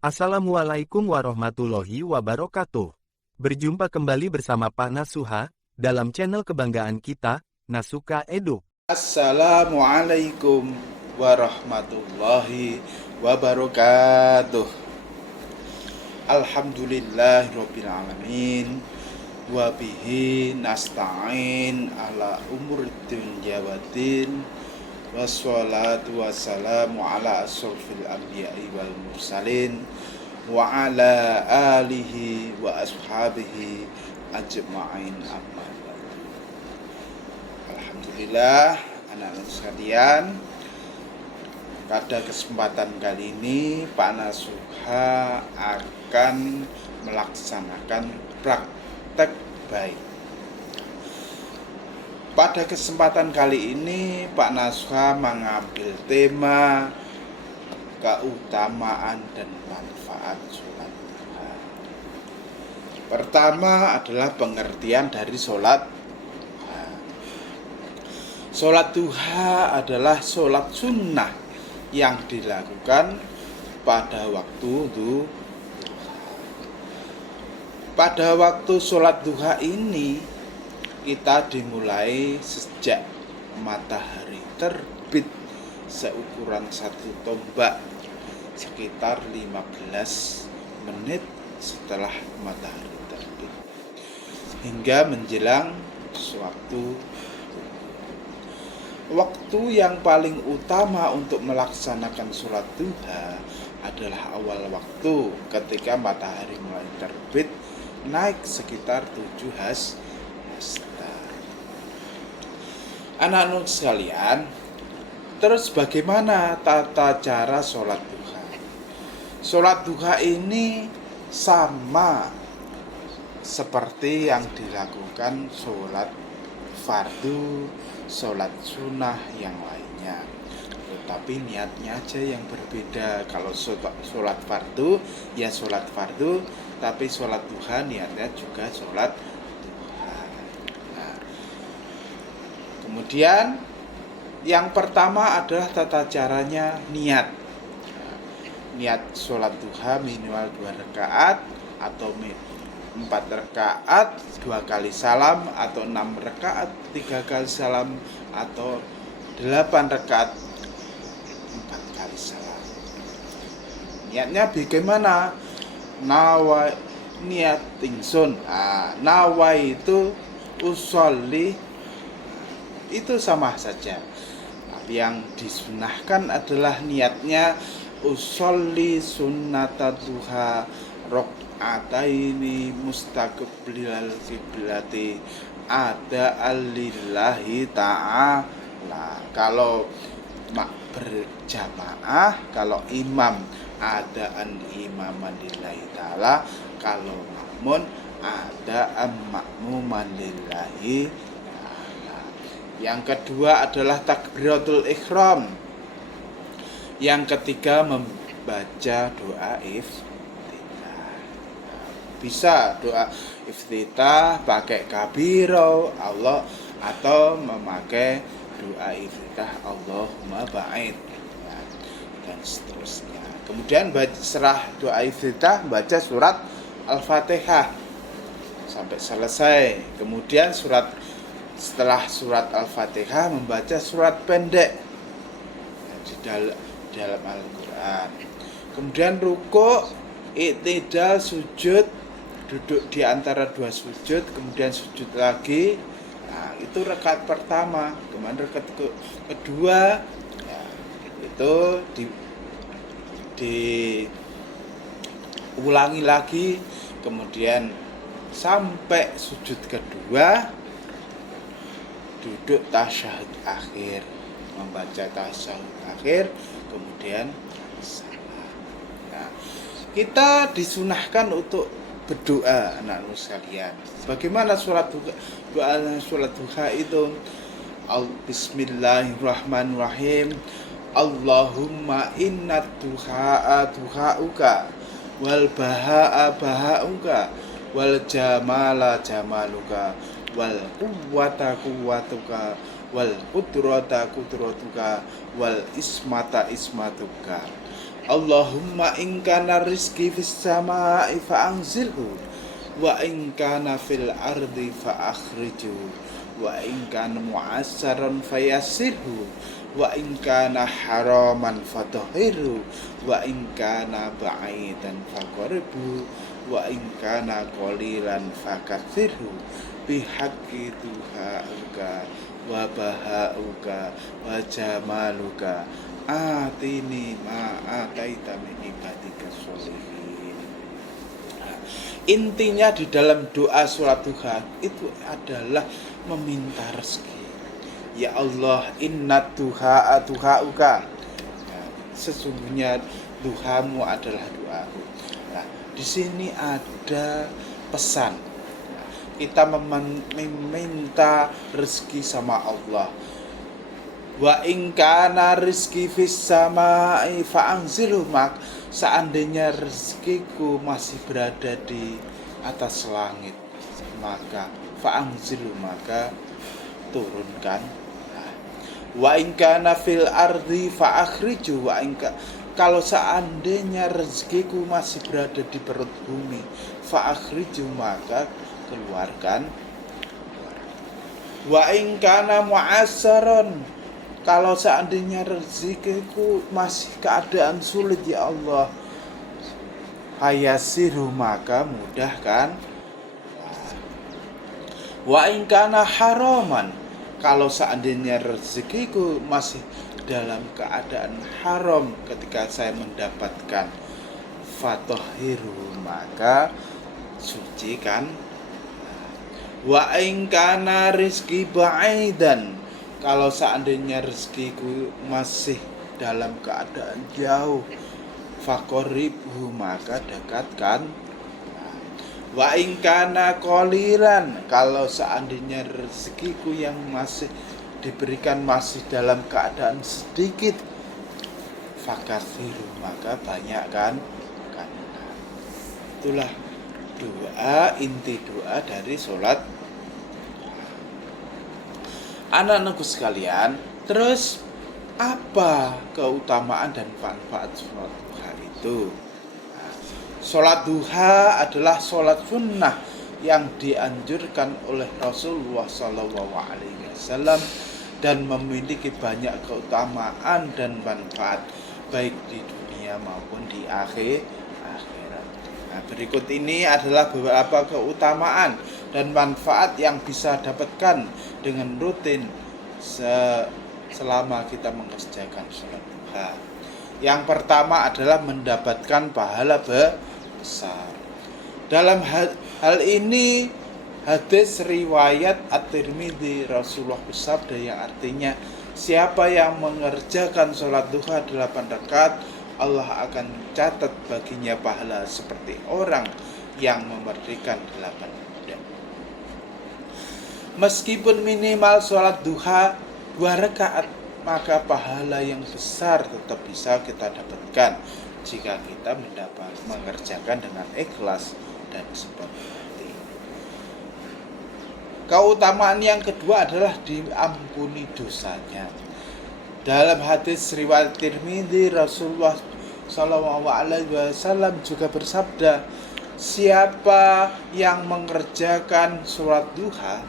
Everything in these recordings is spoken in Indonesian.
Assalamualaikum warahmatullahi wabarakatuh. Berjumpa kembali bersama Pak Nasuha, dalam channel kebanggaan kita, Nasuka Edu. Assalamualaikum warahmatullahi wabarakatuh. Alhamdulillahirrabbilalamin. Wabihi nasta'in ala umur dunya waddin. Wassalatu wassalamu ala asrofil anbiya'i wal mursalin wa ala alihi wa ashabihi ajma'in amma ba'du. Alhamdulillah, anak-anak sekalian, pada kesempatan kali ini Pak Nasuha akan melaksanakan praktek baik. Pada kesempatan kali ini Pak Nasuha mengambil tema keutamaan dan manfaat sholat duha. Pertama adalah pengertian dari sholat duha. Sholat duha adalah sholat sunnah yang dilakukan pada waktu duha. Pada waktu sholat duha ini kita dimulai sejak matahari terbit seukuran satu tombak, sekitar 15 menit setelah matahari terbit, hingga menjelang suatu waktu yang paling utama untuk melaksanakan sholat duha adalah awal waktu ketika matahari mulai terbit, naik sekitar 7 hasta. Anak-anak sekalian, terus bagaimana tata cara sholat duha? Sholat duha ini sama seperti yang dilakukan sholat fardu, sholat sunnah yang lainnya, tetapi niatnya aja yang berbeda. Kalau sholat fardu ya sholat fardu, tapi sholat duha niatnya juga sholat duha. Kemudian yang pertama adalah tata caranya niat. Niat sholat duha minimal 2 rakaat atau 4 rakaat 2 kali salam, atau 6 rakaat 3 kali salam, atau 8 rakaat 4 kali salam. Niatnya bagaimana? Nawa niat ingsun. Nawa itu usolli, itu sama saja. Tapi yang disunahkan adalah niatnya usolli sunnata duha rok'ataini mustaqbilal kiblati ada alillahi ta'ala. Kalau berjamaah, kalau imam ada an imaman lillahi ta'ala, kalau makmun ada an makmuman lillahi ta'ala. Yang kedua adalah takbiratul ihram. Yang ketiga membaca doa iftitah. Bisa doa iftitah pakai kabiro Allah, atau memakai doa iftitah Allahumma ba'id, dan seterusnya. Kemudian serah doa iftitah, baca surat Al-Fatihah sampai selesai. Kemudian setelah surat Al-Fatihah membaca surat pendek di dalam Al-Quran. Kemudian rukuk, i'tidal, sujud, duduk di antara 2 sujud, kemudian sujud lagi. Itu rakaat pertama. Kemudian rakaat kedua itu diulangi lagi, kemudian sampai sujud kedua duduk tasyahud akhir, membaca tasyahud akhir, kemudian salam. Kita disunahkan untuk berdoa, anak-anak sekalian. Bagaimana doa sholat duha itu? Bismillahirrahmanirrahim. Allahumma inna duha'a duha'uka, wal baha'a baha'uka, wal jamala jamaluka, wal quwwata quwwatuka, wal qudrata qudratuka, wal ismata ismatuka. Allahumma in kana rizqi fis samaa'i fa'anzilhu wa in kana fil ardi fa'akhrijhu wa in kana mu'assaran fayassirhu wa in kana haraman fatahhirhu wa in kana ba'idan faqribhu wa in kana qalilan fakathirhu bihaqqi tuhauka wa bahauka wa jamaluka atini ma ataita min ibadika sholihin. Intinya di dalam doa sholat duha itu adalah meminta rezeki. Ya Allah, inna duha duhauka. Sesungguhnya duhamu adalah doaku. Nah, di sini ada pesan. Kita meminta rezeki sama Allah. Wa in kana rizqi fis samaa'i fa'anzilhu, seandainya rezekiku masih berada di atas langit, maka fa'anzilhu, maka turunkan. Wa in kana fil ardi fa'akhrijhu, wa in kalau seandainya rezekiku masih berada di perut bumi, fa'akhrijhu, maka keluarkan. Wa in kana mu'assaron, kalau seandainya rezekiku masih keadaan sulit ya Allah, hayasiru, maka mudahkan. Wa in kana haraman, kalau seandainya rezekiku masih dalam keadaan haram ketika saya mendapatkan, fatahhiru, maka sucikan. Wa in kana rizqi ba'idan, kalau seandainya rezekiku masih dalam keadaan jauh, faqribhu, maka dekatkan. Wa in kana qalilan, kalau seandainya rezekiku yang masih diberikan masih dalam keadaan sedikit, fakatsiru, maka banyakkan. Itulah doa, inti doa dari sholat. Anak-anakku sekalian, terus apa keutamaan dan manfaat sholat duha itu? Sholat duha adalah sholat sunnah yang dianjurkan oleh Rasulullah SAW dan memiliki banyak keutamaan dan manfaat baik di dunia maupun di akhirat. Nah, berikut ini adalah beberapa keutamaan dan manfaat yang bisa dapatkan dengan rutin selama kita mengerjakan sholat duha. Yang pertama adalah mendapatkan pahala besar. Dalam hal ini hadis riwayat At-Tirmidzi, Rasulullah bersabda yang artinya, siapa yang mengerjakan sholat duha 8 rakaat, Allah akan catat baginya pahala seperti orang yang memerdekakan 8 budak. Meskipun minimal sholat duha 2 rakaat, maka pahala yang besar tetap bisa kita dapatkan jika kita mengerjakan dengan ikhlas dan seperti ini. Keutamaan yang kedua adalah diampuni dosanya. Dalam hadis riwayat Tirmidzi, Rasulullah SAW juga bersabda, siapa yang mengerjakan sholat duha,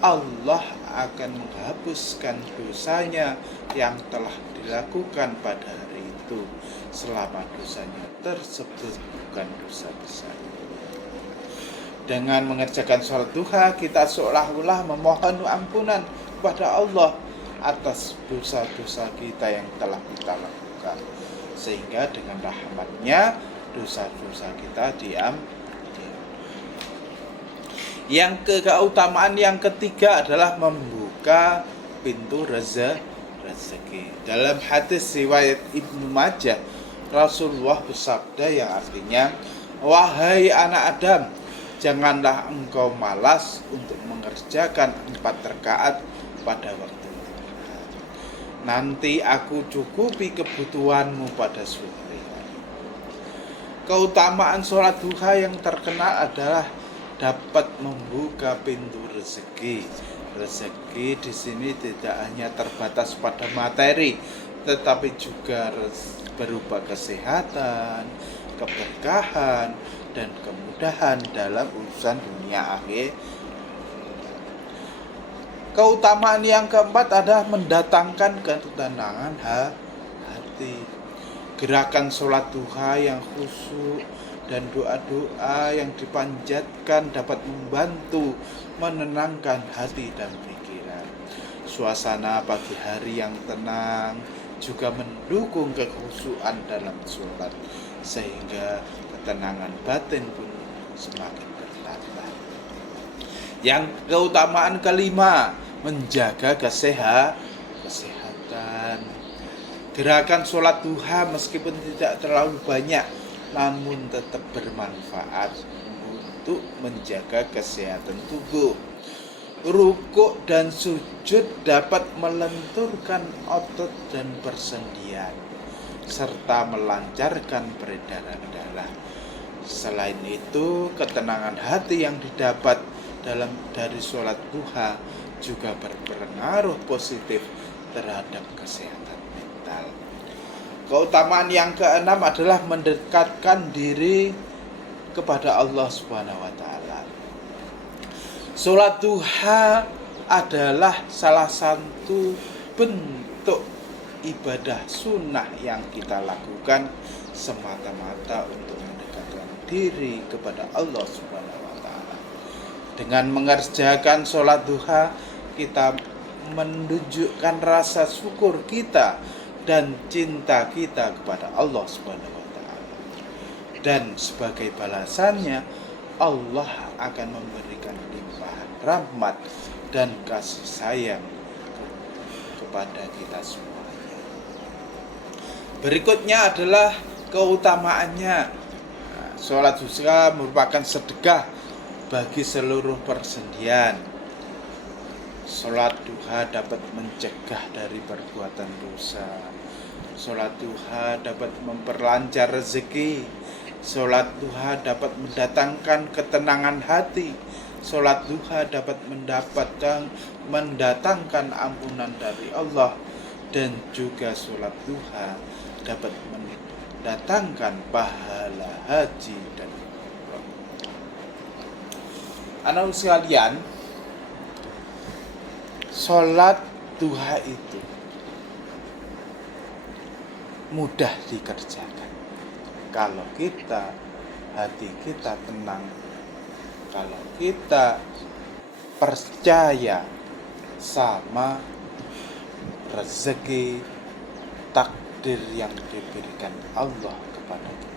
Allah akan menghapuskan dosanya yang telah dilakukan pada hari itu, selama dosanya tersebut bukan dosa besar. Dengan mengerjakan sholat duha, kita seolah-olah memohon ampunan kepada Allah atas dosa-dosa kita yang telah kita lakukan, sehingga dengan rahmat-Nya dosa-dosa kita diampuni. Yang keutamaan yang ketiga adalah membuka pintu rezeki. Dalam hadis riwayat Ibnu Majah, Rasulullah bersabda yang artinya, wahai anak Adam, janganlah engkau malas untuk mengerjakan 4 rakaat pada waktu. Nanti aku cukupi kebutuhanmu pada sore hari. Keutamaan sholat duha yang terkenal adalah dapat membuka pintu rezeki. Rezeki di sini tidak hanya terbatas pada materi, tetapi juga berupa kesehatan, keberkahan, dan kemudahan dalam urusan dunia akhir. Keutamaan yang keempat adalah mendatangkan ketenangan hati. Gerakan sholat duha yang khusyuk dan doa-doa yang dipanjatkan dapat membantu menenangkan hati dan pikiran. Suasana pagi hari yang tenang juga mendukung kekhusyuan dalam sholat, sehingga ketenangan batin pun semakin bertambah. Yang keutamaan kelima, menjaga kesehatan. Gerakan sholat duha meskipun tidak terlalu banyak, namun tetap bermanfaat untuk menjaga kesehatan tubuh. Rukuk dan sujud dapat melenturkan otot dan persendian, serta melancarkan peredaran darah. Selain itu, ketenangan hati yang didapat dari sholat duha juga berpengaruh positif terhadap kesehatan mental. Keutamaan yang keenam adalah mendekatkan diri kepada Allah Subhanahu wa taala. Sholat duha adalah salah satu bentuk ibadah sunnah yang kita lakukan semata-mata untuk mendekatkan diri kepada Allah Subhanahu wa taala. Dengan mengerjakan sholat duha, kita menunjukkan rasa syukur kita dan cinta kita kepada Allah Subhanahu wa taala. Dan sebagai balasannya, Allah akan memberikan limpahan rahmat dan kasih sayang kepada kita semuanya. Berikutnya adalah keutamaannya. Sholat duha merupakan sedekah bagi seluruh persendian. Sholat duha dapat mencegah dari perbuatan dosa. Sholat duha dapat memperlancar rezeki. Sholat duha dapat mendatangkan ketenangan hati. Sholat duha dapat mendatangkan ampunan dari Allah. Dan juga sholat duha dapat mendatangkan pahala haji dan umrah. Anak sekalian, sholat duha itu mudah dikerjakan kalau hati kita tenang, kalau kita percaya sama rezeki takdir yang diberikan Allah kepada kita.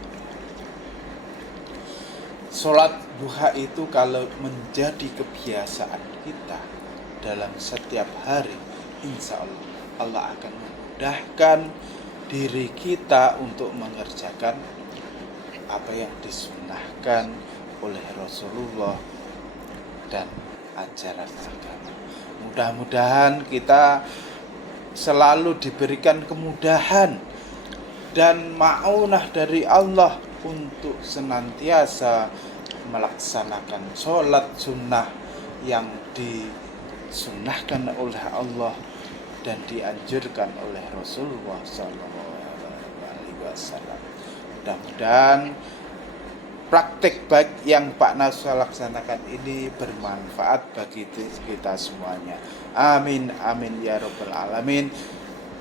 Sholat duha itu kalau menjadi kebiasaan kita dalam setiap hari, insya Allah akan memudahkan diri kita untuk mengerjakan apa yang disunnahkan oleh Rasulullah dan ajaran agama. Mudah-mudahan kita selalu diberikan kemudahan dan ma'unah dari Allah untuk senantiasa melaksanakan sholat sunnah yang disunnahkan oleh Allah dan dianjurkan oleh Rasulullah SAW. Mudah-mudahan praktek baik yang Pak Nasrul laksanakan ini bermanfaat bagi kita semuanya. Amin amin ya rabbal alamin.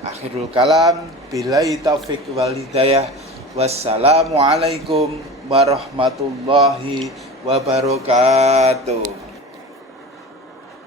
Akhirul kalam, billahi taufik wal hidayah. Wassalamualaikum warahmatullahi wabarakatuh.